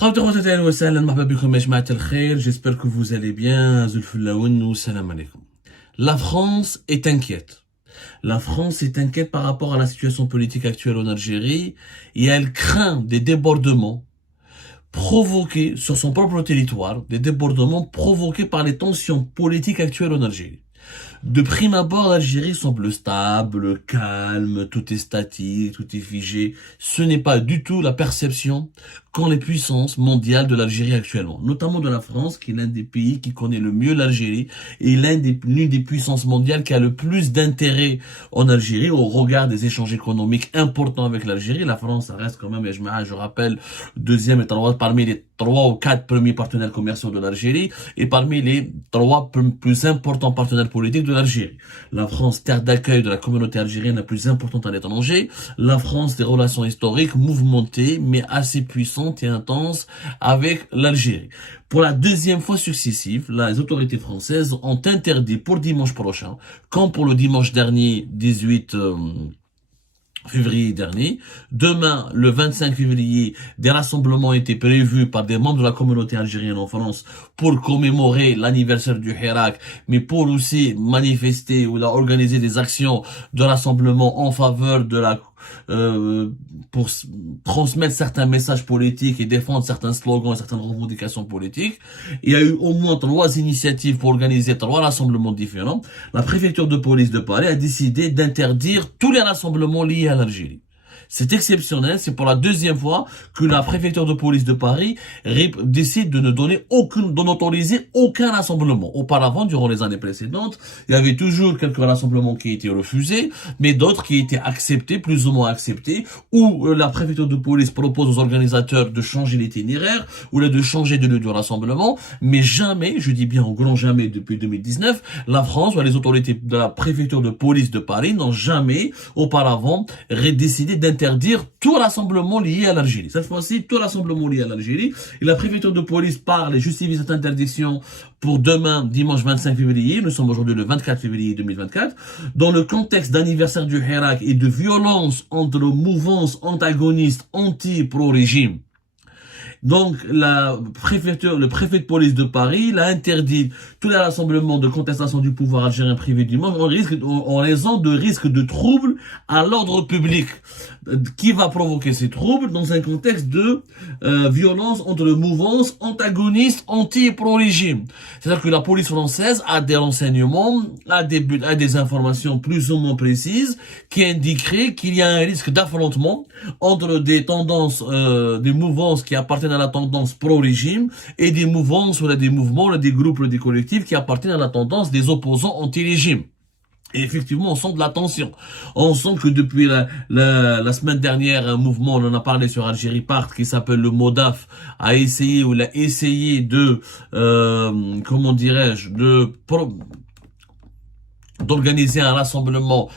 J'espère que vous allez bien. La France est inquiète. La France est inquiète par rapport à la situation politique actuelle en Algérie et elle craint des débordements provoqués sur son propre territoire, des débordements provoqués par les tensions politiques actuelles en Algérie. De prime abord, l'Algérie semble stable, calme, tout est statique, tout est figé. Ce n'est pas du tout la perception qu'ont les puissances mondiales de l'Algérie actuellement, notamment de la France, qui est l'un des pays qui connaît le mieux l'Algérie et l'une des puissances mondiales qui a le plus d'intérêt en Algérie au regard des échanges économiques importants avec l'Algérie. La France, ça reste quand même, je rappelle, deuxième et troisième parmi les 3 ou 4 premiers partenaires commerciaux de l'Algérie et parmi les 3 plus importants partenaires politiques de l'Algérie. La France, terre d'accueil de la communauté algérienne la plus importante à l'étranger. La France, des relations historiques mouvementées mais assez puissantes et intenses avec l'Algérie. Pour la deuxième fois successive, les autorités françaises ont interdit pour dimanche prochain, comme pour le dimanche dernier, 18 février dernier. Demain, le 25 février, des rassemblements étaient prévus par des membres de la communauté algérienne en France pour commémorer l'anniversaire du Hirak, mais pour aussi manifester ou organiser des actions de rassemblement en faveur de la pour transmettre certains messages politiques et défendre certains slogans et certaines revendications politiques. Il y a eu au moins 3 initiatives pour organiser 3 rassemblements différents. La préfecture de police de Paris a décidé d'interdire tous les rassemblements liés à l'Algérie. C'est exceptionnel, c'est pour la deuxième fois que la préfecture de police de Paris décide de ne donner de n'autoriser aucun rassemblement. Auparavant, durant les années précédentes, il y avait toujours quelques rassemblements qui étaient refusés, mais d'autres qui étaient acceptés, plus ou moins acceptés, où la préfecture de police propose aux organisateurs de changer l'itinéraire, ou de changer de lieu de rassemblement, mais jamais, je dis bien au grand jamais depuis 2019, la France ou les autorités de la préfecture de police de Paris n'ont jamais auparavant décidé d'interdire tout rassemblement lié à l'Algérie. Cette fois-ci, tout rassemblement lié à l'Algérie. Et la préfecture de police parle et justifie cette interdiction pour demain, dimanche 25 février. Nous sommes aujourd'hui le 24 février 2024. Dans le contexte d'anniversaire du Hirak et de violence entre mouvances antagonistes anti-pro-régime. Donc, le préfet de police de Paris l'a interdit tous les rassemblements de contestation du pouvoir algérien privé du monde en raison de risques de troubles à l'ordre public. Qui va provoquer ces troubles dans un contexte de violence entre les mouvances antagonistes anti et pro-régime. C'est-à-dire que la police française a des renseignements, a des informations plus ou moins précises qui indiqueraient qu'il y a un risque d'affrontement entre des tendances, des mouvances qui appartiennent à la tendance pro-régime et des mouvances ou des mouvements, ou des groupes ou des collectifs qui appartiennent à la tendance des opposants anti-régime. Et effectivement, on sent de la tension. On sent que depuis la semaine dernière, un mouvement, on en a parlé sur Algérie Part, qui s'appelle le MODAF, a essayé de, comment dirais-je, d'organiser un rassemblement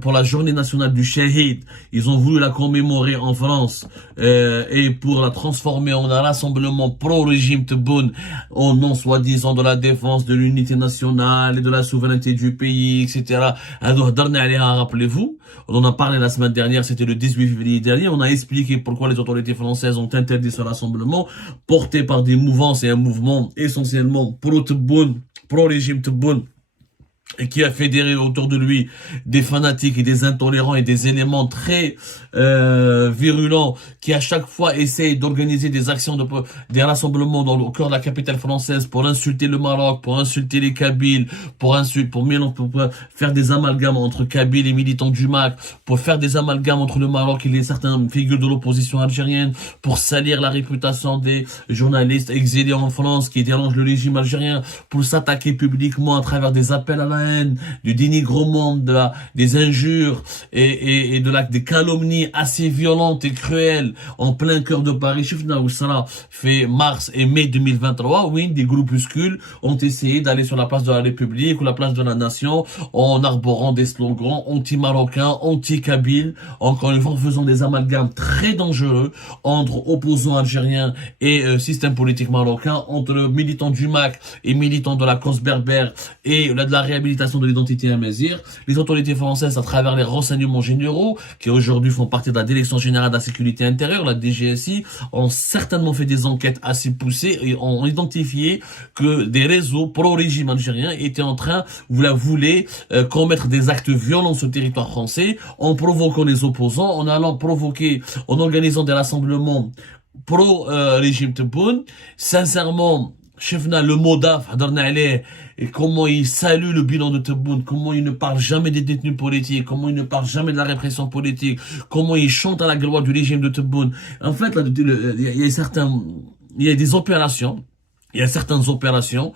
pour la journée nationale du Shahid. Ils ont voulu la commémorer en France et pour la transformer en un rassemblement pro-régime Tebboune au nom soi-disant de la défense de l'unité nationale et de la souveraineté du pays, etc. Rappelez-vous, on en a parlé la semaine dernière, c'était le 18 février dernier, on a expliqué pourquoi les autorités françaises ont interdit ce rassemblement porté par des mouvances et un mouvement essentiellement pro-Tebboune, pro-régime Tebboune, et qui a fédéré autour de lui des fanatiques et des intolérants et des éléments très virulents qui à chaque fois essayent d'organiser des actions, des rassemblements au cœur de la capitale française pour insulter le Maroc, pour insulter les Kabyles, pour faire des amalgames entre Kabyles et militants du MAC, pour faire des amalgames entre le Maroc et certaines figures de l'opposition algérienne, pour salir la réputation des journalistes exilés en France qui dérangent le régime algérien, pour s'attaquer publiquement à travers des appels à la haine, du dénigrement, des injures et des calomnies assez violentes et cruelles en plein cœur de Paris. Fait mars et mai 2023, oui, des groupuscules ont essayé d'aller sur la place de la République ou la place de la Nation en arborant des slogans anti-marocains, anti-kabyles, encore une fois en faisant des amalgames très dangereux entre opposants algériens et système politique marocain, entre militants du MAC et militants de la cause berbère et de la réhabilitation réhabilitation de l'identité amazigh. Les autorités françaises, à travers les renseignements généraux, qui aujourd'hui font partie de la Direction générale de la sécurité intérieure, la DGSI, ont certainement fait des enquêtes assez poussées et ont identifié que des réseaux pro-régime algérien étaient en train, voulaient commettre des actes violents sur le territoire français, en provoquant les opposants, en allant provoquer, en organisant des rassemblements pro-régime Tebboune. Sincèrement, chefna le MODAF, et comment il salue le bilan de Tebboune, comment il ne parle jamais des détenus politiques, comment il ne parle jamais de la répression politique, comment il chante à la gloire du régime de Tebboune. En fait, il y a des opérations, il y a certaines opérations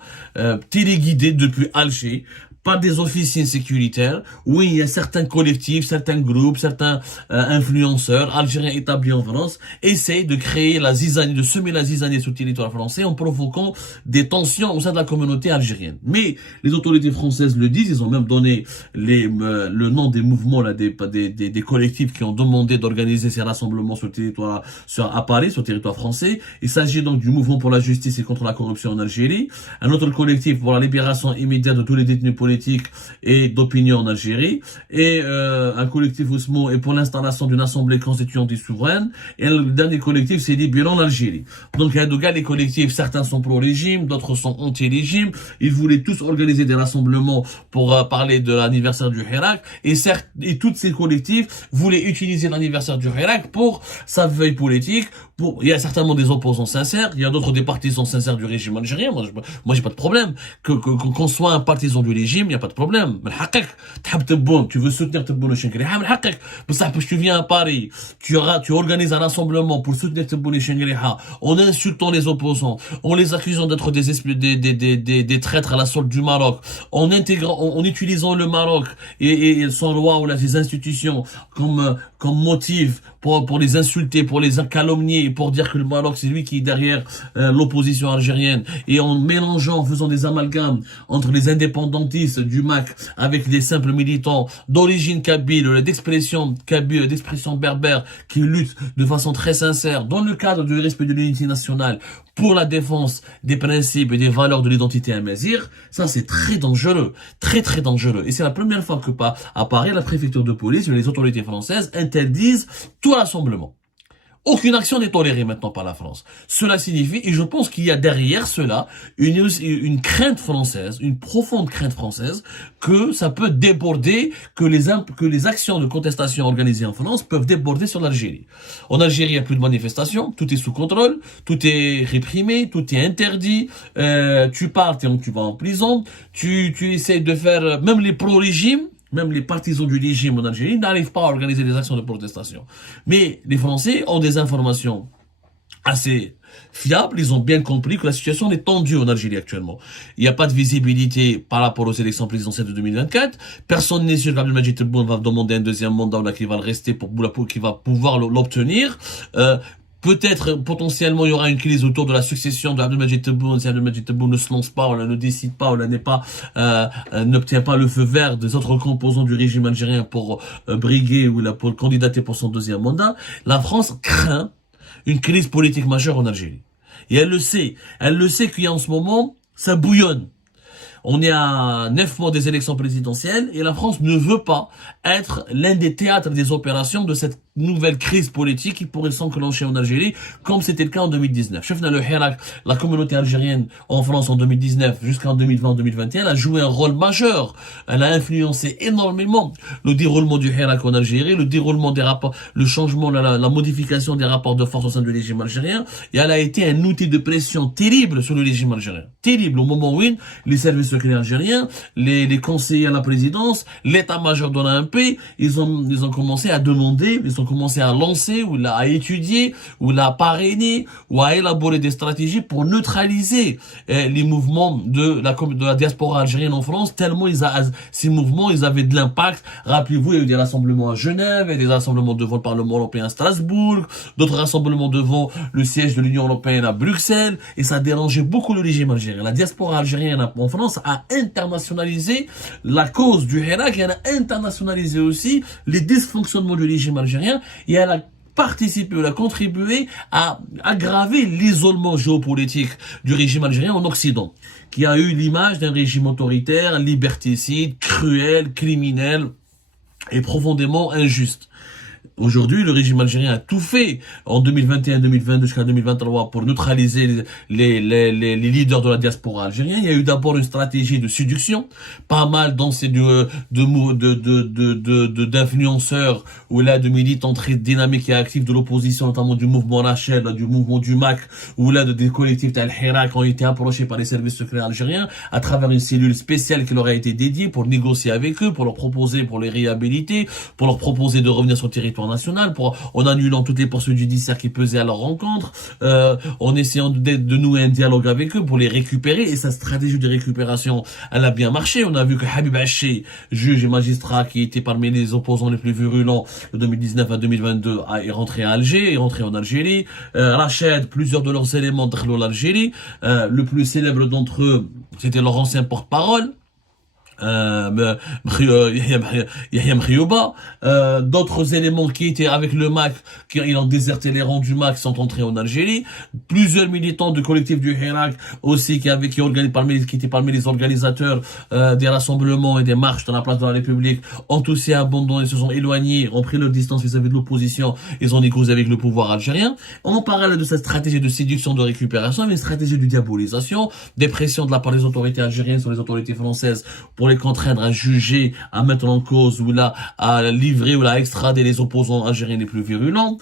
téléguidées depuis Alger par des officiers sécuritaires. Oui, il y a certains collectifs, certains groupes, certains influenceurs algériens établis en France essayent de créer la zizanie, de semer la zizanie sur le territoire français en provoquant des tensions au sein de la communauté algérienne. Mais les autorités françaises le disent, ils ont même donné le nom des mouvements, là, des collectifs qui ont demandé d'organiser ces rassemblements sur le territoire, à Paris, sur le territoire français. Il s'agit donc du mouvement pour la justice et contre la corruption en Algérie, un autre collectif pour la libération immédiate de tous les détenus politiques et d'opinion en Algérie, et un collectif Ousmo est pour l'installation d'une assemblée constituante et souveraine, et le dernier collectif c'est Libérons l'Algérie. Donc les collectifs, certains sont pro-régime, d'autres sont anti-régime, ils voulaient tous organiser des rassemblements pour parler de l'anniversaire du Hirak, et tous ces collectifs voulaient utiliser l'anniversaire du Hirak pour sa veille politique. Il y a certainement des opposants sincères, il y a d'autres des partisans sincères du régime algérien. Moi j'ai pas de problème qu'on soit un partisan du régime, il n'y a pas de problème. Tu veux soutenir Tebboune Chenghriha, tu viens à Paris, tu organises un rassemblement pour soutenir Tebboune Chenghriha en insultant les opposants, en les accusant d'être des traîtres à la solde du Maroc, en utilisant le Maroc et son roi ou ses institutions comme motif pour les insulter, pour les calomnier, pour dire que le Maroc c'est lui qui est derrière l'opposition algérienne, et en faisant des amalgames entre les indépendantistes du MAC avec des simples militants d'origine kabyle, d'expression kabyle, d'expression berbère, qui luttent de façon très sincère dans le cadre du respect de l'unité nationale pour la défense des principes et des valeurs de l'identité amazigh. Ça c'est très dangereux, très très dangereux, et c'est la première fois que à Paris la préfecture de police et les autorités françaises interdisent tout rassemblement. Aucune action n'est tolérée maintenant par la France. Cela signifie, et je pense qu'il y a derrière cela une crainte française, une profonde crainte française, que ça peut déborder, que les actions de contestation organisées en France peuvent déborder sur l'Algérie. En Algérie, il n'y a plus de manifestations, tout est sous contrôle, tout est réprimé, tout est interdit, tu pars, tu vas en prison, tu essayes de faire, même les pro-régimes, même les partisans du régime en Algérie n'arrivent pas à organiser des actions de protestation. Mais les Français ont des informations assez fiables, ils ont bien compris que la situation est tendue en Algérie actuellement. Il n'y a pas de visibilité par rapport aux élections présidentielles de 2024. Personne n'est sûr qu'Abdelmadjid Tebboune va demander un deuxième mandat, là, qui va le rester qui va pouvoir l'obtenir. Peut-être, potentiellement, il y aura une crise autour de la succession de Abdelmadjid Tebboune. Si Abdelmadjid Tebboune ne se lance pas, ou ne décide pas, ou n'obtient pas le feu vert des autres composants du régime algérien pour briguer ou pour candidater pour son deuxième mandat, la France craint une crise politique majeure en Algérie. Et elle le sait. Elle le sait qu'il y a en ce moment, ça bouillonne. On est à 9 mois des élections présidentielles et la France ne veut pas être l'un des théâtres des opérations de cette nouvelle crise politique qui pourrait s'enclencher en Algérie, comme c'était le cas en 2019. Chef le Hirak, la communauté algérienne en France en 2019 jusqu'en 2020-2021 a joué un rôle majeur. Elle a influencé énormément le déroulement du Hirak en Algérie, le déroulement des rapports, le changement, la modification des rapports de force au sein du régime algérien, et elle a été un outil de pression terrible sur le régime algérien. Terrible, au moment où les services secrets algériens, les conseillers à la présidence, l'état-major de l'AMP, ils ont commencé à demander, ils ont commencé à lancer, ou à étudier, ou à parrainer, ou à élaborer des stratégies pour neutraliser les mouvements de la diaspora algérienne en France, tellement ces mouvements, ils avaient de l'impact. Rappelez-vous, il y a eu des rassemblements à Genève, il y a eu des rassemblements devant le Parlement européen à Strasbourg, d'autres rassemblements devant le siège de l'Union européenne à Bruxelles, et ça dérangeait beaucoup le régime algérien. La diaspora algérienne en France a internationalisé la cause du Hirak, et elle a internationalisé aussi les dysfonctionnements du régime algérien, et elle a participé, elle a contribué à aggraver l'isolement géopolitique du régime algérien en Occident, qui a eu l'image d'un régime autoritaire, liberticide, cruel, criminel et profondément injuste. Aujourd'hui, le régime algérien a tout fait en 2021, 2022 jusqu'à 2023 pour neutraliser les leaders de la diaspora algérienne. Il y a eu d'abord une stratégie de séduction, pas mal d'influenceurs ou là de militants très dynamiques et actifs de l'opposition, notamment du mouvement Rachel, du mouvement du MAC, ou là des collectifs Al-Hirak ont été approchés par les services secrets algériens à travers une cellule spéciale qui leur a été dédiée pour négocier avec eux, pour leur proposer, pour les réhabiliter, pour leur proposer de revenir sur le territoire national, en annulant toutes les poursuites judiciaires qui pesaient à leur rencontre, en essayant de nouer un dialogue avec eux pour les récupérer. Et sa stratégie de récupération, elle a bien marché. On a vu que Habib Haché, juge et magistrat qui était parmi les opposants les plus virulents de 2019 à 2022, est rentré à Alger, est rentré en Algérie. Rached, plusieurs de leurs éléments d'Algérie, l'Algérie. Le plus célèbre d'entre eux, c'était leur ancien porte-parole. Yahya Mkhiyouba, d'autres éléments qui étaient avec le MAC, qui ont déserté les rangs du MAC, sont entrés en Algérie. Plusieurs militants du collectif du Hirak aussi qui étaient parmi les organisateurs des rassemblements et des marches dans la place de la République ont aussi abandonné, se sont éloignés, ont pris leur distance vis-à-vis de l'opposition, ils ont négocié avec le pouvoir algérien. En parallèle de cette stratégie de séduction, de récupération, il y a une stratégie de diabolisation, des pressions de la part des autorités algériennes sur les autorités françaises pour les contraindre à juger, à mettre en cause ou là à livrer ou là à extrader les opposants algériens les plus virulents,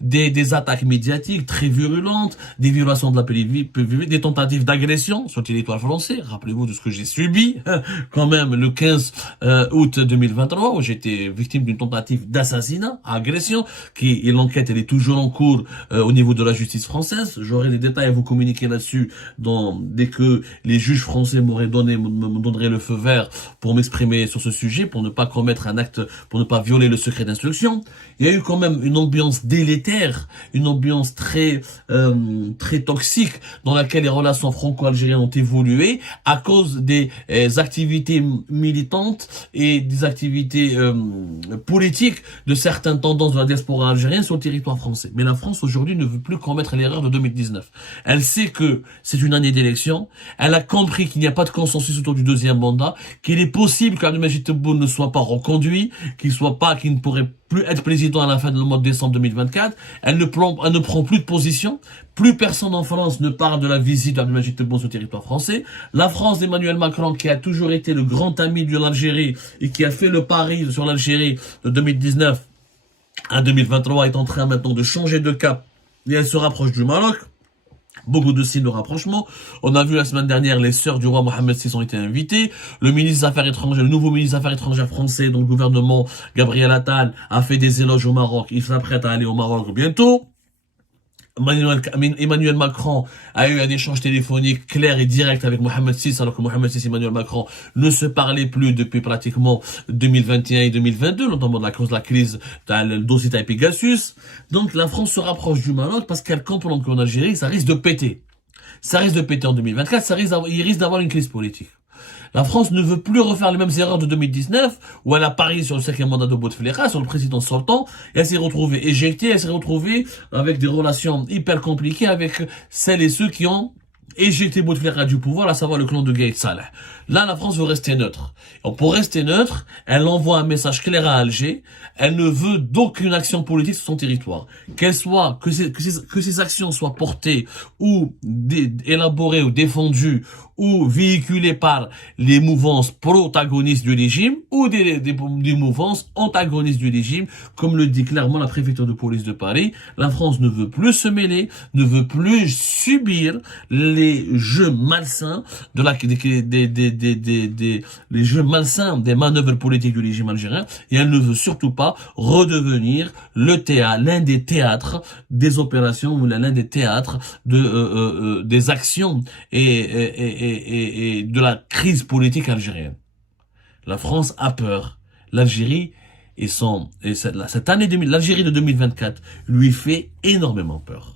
des attaques médiatiques très virulentes, des violations de la paix, des tentatives d'agression sur le territoire français. Rappelez-vous de ce que j'ai subi quand même le 15 août 2023 où j'étais victime d'une tentative d'assassinat, agression, et l'enquête elle est toujours en cours au niveau de la justice française. J'aurai des détails à vous communiquer là-dessus dès que les juges français me donneraient le feu vert pour m'exprimer sur ce sujet, pour ne pas commettre un acte, pour ne pas violer le secret d'instruction. Il y a eu quand même une ambiance délétère, une ambiance très toxique dans laquelle les relations franco-algériennes ont évolué à cause des activités militantes et des activités politiques de certaines tendances de la diaspora algérienne sur le territoire français. Mais la France aujourd'hui ne veut plus commettre l'erreur de 2019. Elle sait que c'est une année d'élection, elle a compris qu'il n'y a pas de consensus autour du deuxième mandat, qu'il est possible qu'Abdelmadjid Tebboune ne soit pas reconduit, qu'il ne pourrait plus être président à la fin du mois de décembre 2024. Elle ne prend plus de position. Plus personne en France ne parle de la visite d'Abdelmadjid Tebboune sur le territoire français. La France d'Emmanuel Macron, qui a toujours été le grand ami de l'Algérie et qui a fait le pari sur l'Algérie de 2019 à 2023, est en train maintenant de changer de cap et elle se rapproche du Maroc. Beaucoup de signes de rapprochement. On a vu la semaine dernière les sœurs du roi Mohamed VI ont été invitées. Le ministre des Affaires étrangères, le nouveau ministre des Affaires étrangères français, donc le gouvernement Gabriel Attal, a fait des éloges au Maroc. Il s'apprête à aller au Maroc bientôt. Emmanuel Macron a eu un échange téléphonique clair et direct avec Mohamed VI, alors que Mohamed VI et Emmanuel Macron ne se parlaient plus depuis pratiquement 2021 et 2022, notamment à cause de la crise dans le dossier de Pegasus. Donc la France se rapproche du Maroc parce qu'elle comprend qu'en Algérie, ça risque de péter. Ça risque de péter en 2024, il risque d'avoir une crise politique. La France ne veut plus refaire les mêmes erreurs de 2019, où elle a parié sur le 5e mandat de Bouteflika, sur le président sortant, et elle s'est retrouvée éjectée, elle s'est retrouvée avec des relations hyper compliquées avec celles et ceux qui ont éjecté Bouteflika du pouvoir, à savoir le clan de Gaït Salah. Là, la France veut rester neutre. Et pour rester neutre, elle envoie un message clair à Alger. Elle ne veut d'aucune action politique sur son territoire. Que ces actions soient portées ou élaborées ou défendues ou véhiculées par les mouvances protagonistes du régime ou des mouvances antagonistes du régime, comme le dit clairement la préfecture de police de Paris. La France ne veut plus se mêler, ne veut plus subir les jeux malsains les jeux malsains des manœuvres politiques du régime algérien, et elle ne veut surtout pas redevenir l'un des théâtres des opérations ou l'un des théâtres des actions et de la crise politique algérienne. La France a peur. L'Algérie cette année l'Algérie de 2024 lui fait énormément peur.